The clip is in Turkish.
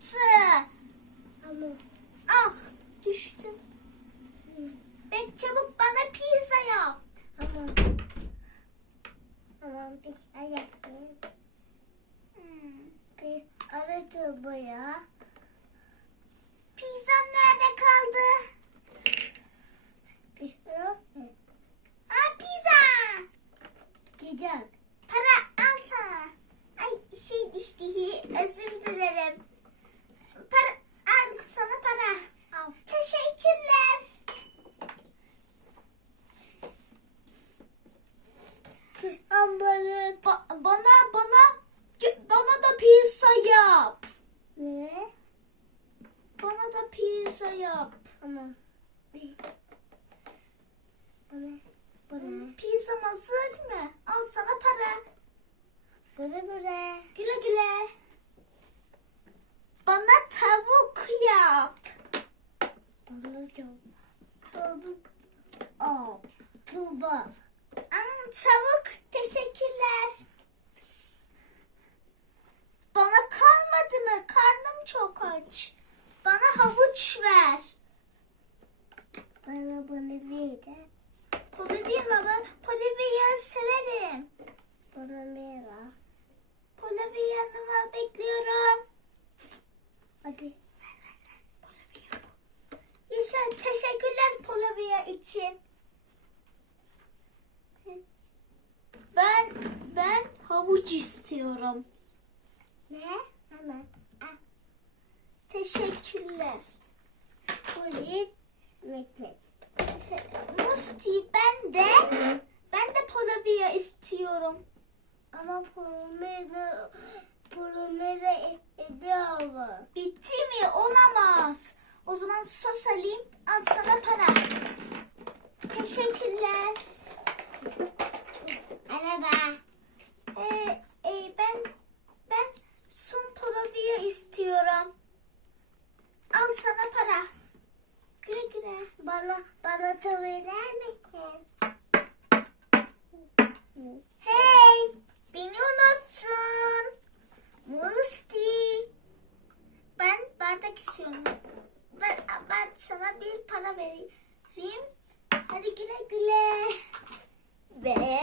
çıktı. Ama Ah düştüm. Bek çabuk bana pizza yap. ama ama bir ayak Hmm. bir arı buraya. Pizzam nerede kaldı? Ha pizza. gider. Para alsana. Ay şey işte özür dilerim. Para al sana para. Al. Teşekkürler. Ambalı Ba- bana bana bana da pizza yap. ne? Bana da pizza yap. Ama bir bu ne? Bu ne? Pizzam hazır mı? Al sana para. Güle güle. Güle güle. Bana tavuk yap. Bana çok. Tavuk. Aa, tuba. Tavuk teşekkürler. Bana kalmadı mı? Karnım çok aç. Bana havuç ver. Bana bunu bir de. Polivya mı? Polivya'yı severim. Bir ver. Polivya'nı bekliyorum. Hadi. Yaşa teşekkürler Polivya için. Ben ben havuç istiyorum. Ne? Hemen. Ah, Teşekkürler. polis. Mekmek. Musti ben de ben de Polivya istiyorum. Ama pulmede pulmede ediyor. Bitti mi? Olamaz. O zaman sos alayım. Al sana para. Teşekkürler. Araba. Ee, e, ben ben son polavya istiyorum. Al sana para. Güle güle. Bana bana da verer misin? Hey, beni unuttun. Musti. Ben bardak istiyorum. Ben, ben sana bir para vereyim. Hadi güle güle. Ve